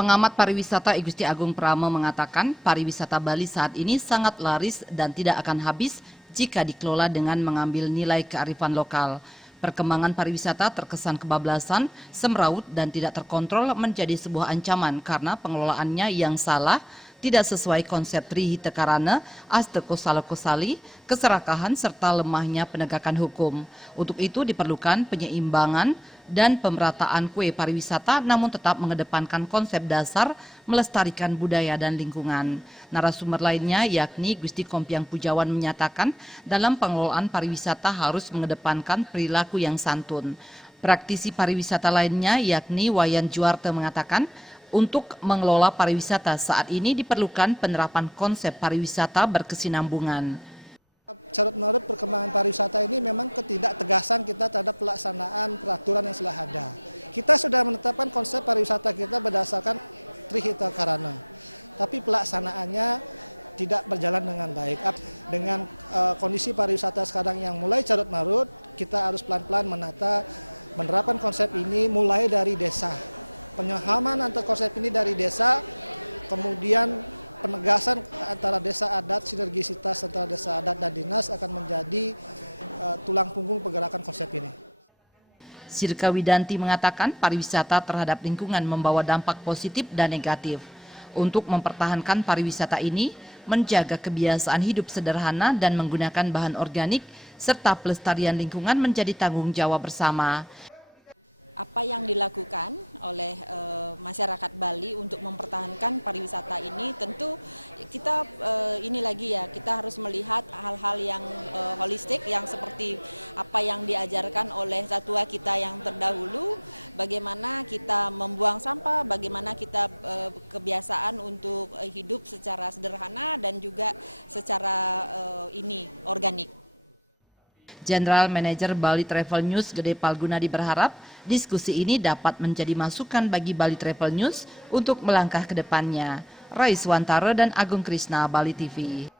Pengamat pariwisata Igusti Agung Prama mengatakan pariwisata Bali saat ini sangat laris dan tidak akan habis jika dikelola dengan mengambil nilai kearifan lokal. Perkembangan pariwisata terkesan kebablasan, semraut dan tidak terkontrol menjadi sebuah ancaman karena pengelolaannya yang salah, tidak sesuai konsep Trihita Karana, Aste Kosala Kosali, keserakahan serta lemahnya penegakan hukum. Untuk itu diperlukan penyeimbangan dan pemerataan kue pariwisata namun tetap mengedepankan konsep dasar melestarikan budaya dan lingkungan. Narasumber lainnya yakni Gusti Kompiang Pujawan menyatakan dalam pengelolaan pariwisata harus mengedepankan perilaku yang santun. Praktisi pariwisata lainnya yakni Wayan Juarte mengatakan untuk mengelola pariwisata saat ini diperlukan penerapan konsep pariwisata berkesinambungan. Sirka Widanti mengatakan pariwisata terhadap lingkungan membawa dampak positif dan negatif. Untuk mempertahankan pariwisata ini, menjaga kebiasaan hidup sederhana dan menggunakan bahan organik, serta pelestarian lingkungan menjadi tanggung jawab bersama. General Manager Bali Travel News Gede Palgunadi berharap diskusi ini dapat menjadi masukan bagi Bali Travel News untuk melangkah ke depannya. Rais Wantara dan Agung Krisna, Bali TV.